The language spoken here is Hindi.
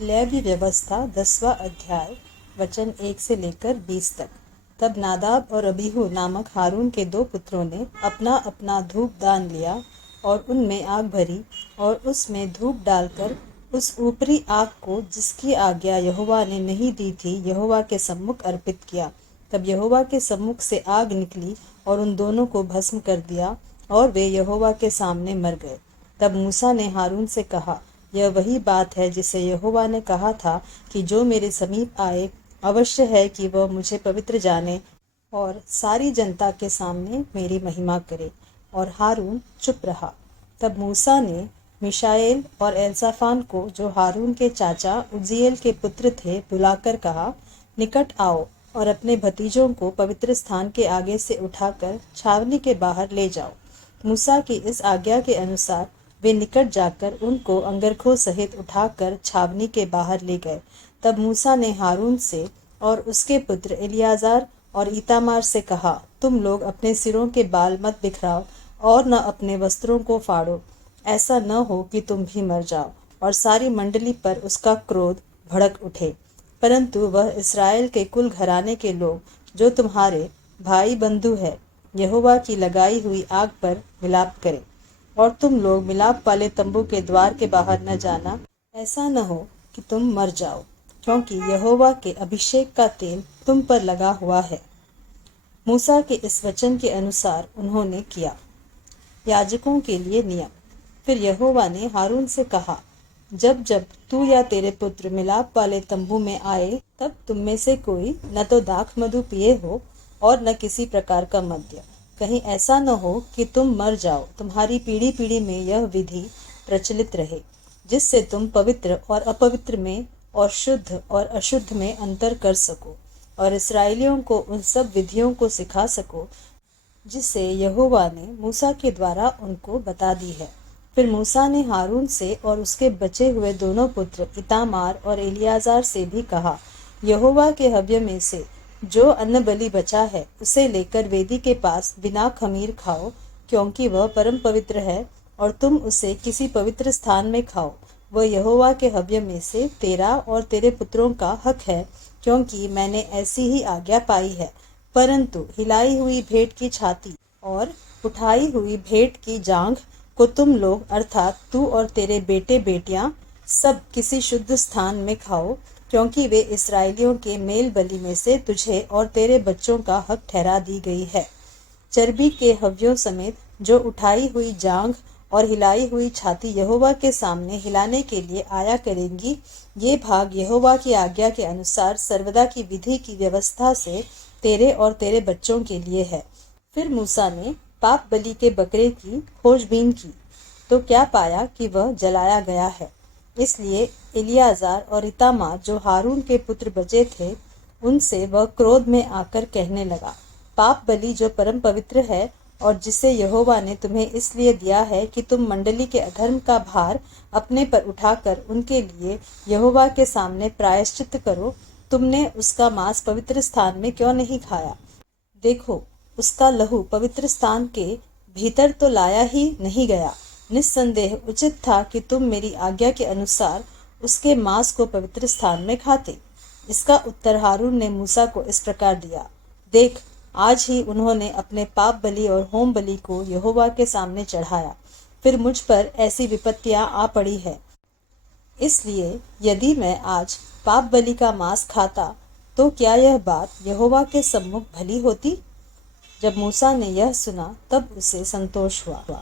लेवी व्यवस्था 10वां अध्याय वचन 1 से लेकर 20 तक। तब नादाब और अबीहू नामक हारून के 2 पुत्रों ने अपना अपना धूप दान लिया और उनमें आग भरी और उसमें धूप डालकर उस ऊपरी आग को जिसकी आज्ञा यहोवा ने नहीं दी थी यहोवा के सम्मुख अर्पित किया। तब यहोवा के सम्मुख से आग निकली और उन दोनों को भस्म कर दिया और वे यहोवा के सामने मर गए। तब मूसा ने हारून से कहा, यह वही बात है जिसे यहोवा ने कहा था कि जो मेरे समीप आए अवश्य है कि वह मुझे पवित्र जाने और सारी जनता के सामने मेरी महिमा करे। और हारून चुप रहा। तब मूसा ने मिशाएल और एलसाफान को, जो हारून के चाचा उज्जीएल के पुत्र थे, बुलाकर कहा, निकट आओ और अपने भतीजों को पवित्र स्थान के आगे से उठाकर छावनी के बाहर ले जाओ। मूसा की इस आज्ञा के अनुसार वे निकट जाकर उनको अंगरखों सहित उठाकर छावनी के बाहर ले गए। तब मूसा ने हारून से और उसके पुत्र एलियाजार और इतामार से कहा, तुम लोग अपने सिरों के बाल मत बिखराओ और न अपने वस्त्रों को फाड़ो, ऐसा न हो कि तुम भी मर जाओ और सारी मंडली पर उसका क्रोध भड़क उठे। परंतु वह इस्राएल के कुल घराने के लोग जो तुम्हारे भाई बंधु है यहोवा की लगाई हुई आग पर मिलाप करें। और तुम लोग मिलाप वाले तंबू के द्वार के बाहर न जाना, ऐसा न हो कि तुम मर जाओ, क्योंकि यहोवा के अभिषेक का तेल तुम पर लगा हुआ है। मूसा के इस वचन के अनुसार उन्होंने किया। याजकों के लिए नियम। फिर यहोवा ने हारून से कहा, जब जब तू या तेरे पुत्र मिलाप वाले तंबू में आए, तब तुम में से कोई न तो दाख मधु पिए हो और न किसी प्रकार का मद्य। कहीं ऐसा न हो कि तुम मर जाओ। तुम्हारी पीढ़ी पीढ़ी में यह विधि प्रचलित रहे, जिससे तुम पवित्र और अपवित्र में और शुद्ध और अशुद्ध में अंतर कर सको और इस्राएलियों को उन सब विधियों को सिखा सको जिसे यहोवा ने मूसा के द्वारा उनको बता दी है। फिर मूसा ने हारून से और उसके बचे हुए दोनों पुत्र इतामार और एलियाजार से भी कहा, यहोवा के हव्य में से जो अन्न बलि बचा है उसे लेकर वेदी के पास बिना खमीर खाओ, क्योंकि वह परम पवित्र है, और तुम उसे किसी पवित्र स्थान में खाओ। वह यहोवा के हव्य में से तेरा और तेरे पुत्रों का हक है, क्योंकि मैंने ऐसी ही आज्ञा पाई है। परंतु हिलाई हुई भेंट की छाती और उठाई हुई भेंट की जांघ को तुम लोग अर्थात तू और तेरे बेटे बेटियां सब किसी शुद्ध स्थान में खाओ, क्योंकि वे इस्राएलियों के मेल बलि में से तुझे और तेरे बच्चों का हक ठहरा दी गई है। चर्बी के हव्यों समेत जो उठाई हुई जांघ और हिलाई हुई छाती यहोवा के सामने हिलाने के लिए आया करेंगी, ये भाग यहोवा की आज्ञा के अनुसार सर्वदा की विधि की व्यवस्था से तेरे और तेरे बच्चों के लिए है। फिर मूसा ने पाप बलि के बकरे की खोजबीन की, तो क्या पाया कि वह जलाया गया है। इसलिए एलियाजार और इतामार, जो हारून के पुत्र बचे थे, उनसे वह क्रोध में आकर कहने लगा, पाप बलि जो परम पवित्र है और जिसे यहोवा ने तुम्हें इसलिए दिया है कि तुम मंडली के अधर्म का भार अपने पर उठाकर उनके लिए यहोवा के सामने प्रायश्चित करो, तुमने उसका मांस पवित्र स्थान में क्यों नहीं खाया। देखो, उसका लहू पवित्र स्थान के भीतर तो लाया ही नहीं गया। निस्संदेह उचित था कि तुम मेरी आज्ञा के अनुसार उसके मांस को पवित्र स्थान में खाते। इसका उत्तर हारून ने मूसा को इस प्रकार दिया, देख, आज ही उन्होंने अपने पाप बलि और होम बलि को यहोवा के सामने चढ़ाया, फिर मुझ पर ऐसी विपत्तियां आ पड़ी है। इसलिए यदि मैं आज पाप बलि का मांस खाता तो क्या यह बात यहोवा के सम्मुख भली होती। जब मूसा ने यह सुना तब उसे संतोष हुआ।